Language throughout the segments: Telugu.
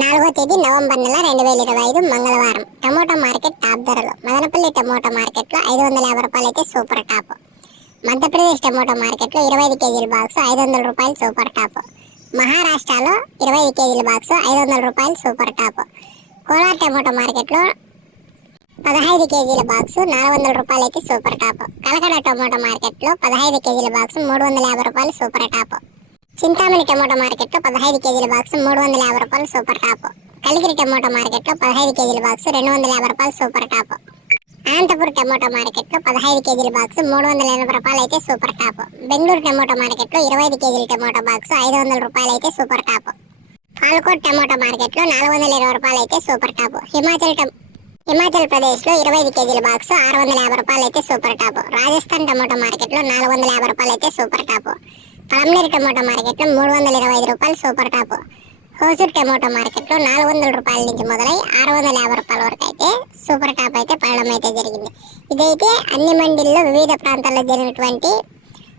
నాలుగో తేదీ నవంబర్ నెల రెండు వేల ఇరవై ఐదు మంగళవారం. టమోటా మార్కెట్ టాప్ ధరలు. మదనపల్లి టమోటా మార్కెట్లో ఐదు వందల యాభై రూపాయలు అయితే సూపర్ టాప్. మధ్యప్రదేశ్ టమోటా మార్కెట్లో ఇరవై ఐదు కేజీల బాక్స్ ఐదు వందల రూపాయలు సూపర్ టాప్. మహారాష్ట్రలో ఇరవై ఐదు కేజీల బాక్స్ ఐదు వందల రూపాయలు సూపర్ టాప్. కోలార్ టమోటా మార్కెట్లో పదహైదు కేజీల బాక్స్ నాలుగు వందల రూపాయలు అయితే సూపర్ టాప్. కలకడ టమోటో మార్కెట్లో పదహైదు కేజీల బాక్స్ మూడు వందల యాభై రూపాయలు సూపర్ టాప్. చింతామణి టమోటా మార్కెట్లో పదహైదు కేజీల బాక్స్ మూడు వందల యాభై రూపాయలు సూపర్ టాప్. కలిగిరి టమోటా మార్కెట్లో పదహైదు కేజీల బాక్స్ రెండు వందల యాభై రూపాయలు సూపర్ టాప్. అనంతపురం టమోటా మార్కెట్లో పదహైదు కేజీల బాక్స్ మూడు వందల ఎనభై రూపాయలు అయితే సూపర్ టాప్. బెంగళూరు టమోటా మార్కెట్లో ఇరవై ఐదు కేజీల టమోటా బాక్స్ ఐదు వందల రూపాయలు అయితే సూపర్ టాప్. పాలకోట్ టమోటా మార్కెట్లో నాలుగు వందల ఇరవై రూపాయలు అయితే సూపర్ టాప్. హిమాచల్ హిమాచల్ ప్రదేశ్లో ఇరవై ఐదు కేజీల బాక్స్ ఆరు వందల యాభై రూపాయలు అయితే సూపర్ టాప్. రాజస్థాన్ టమోటా మార్కెట్లో నాలుగు వందల యాభై రూపాయలు అయితే సూపర్ టాప్. పలంనేరు టమోటా మార్కెట్లో మూడు వందల ఇరవై ఐదు రూపాయలు సూపర్ టాప్. హోసూర్ టమోటా మార్కెట్లో నాలుగు వందల రూపాయల నుంచి మొదలై ఆరు వందల యాభై రూపాయల వరకు అయితే సూపర్ టాప్ అయితే పడడం అయితే జరిగింది. ఇదైతే అన్ని మండీల్లో వివిధ ప్రాంతాల్లో జరిగినటువంటి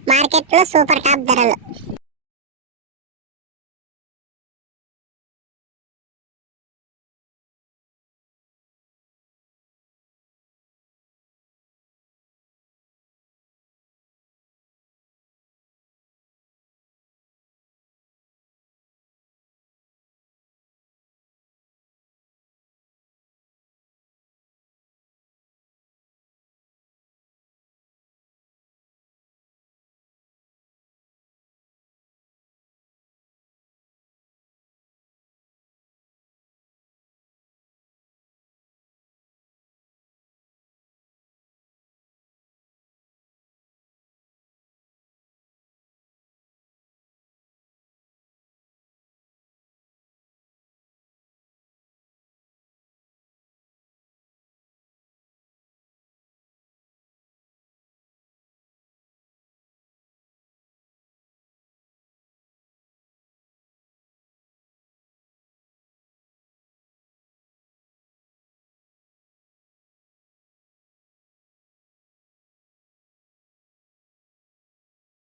మార్కెట్లో సూపర్ టాప్ ధరలు.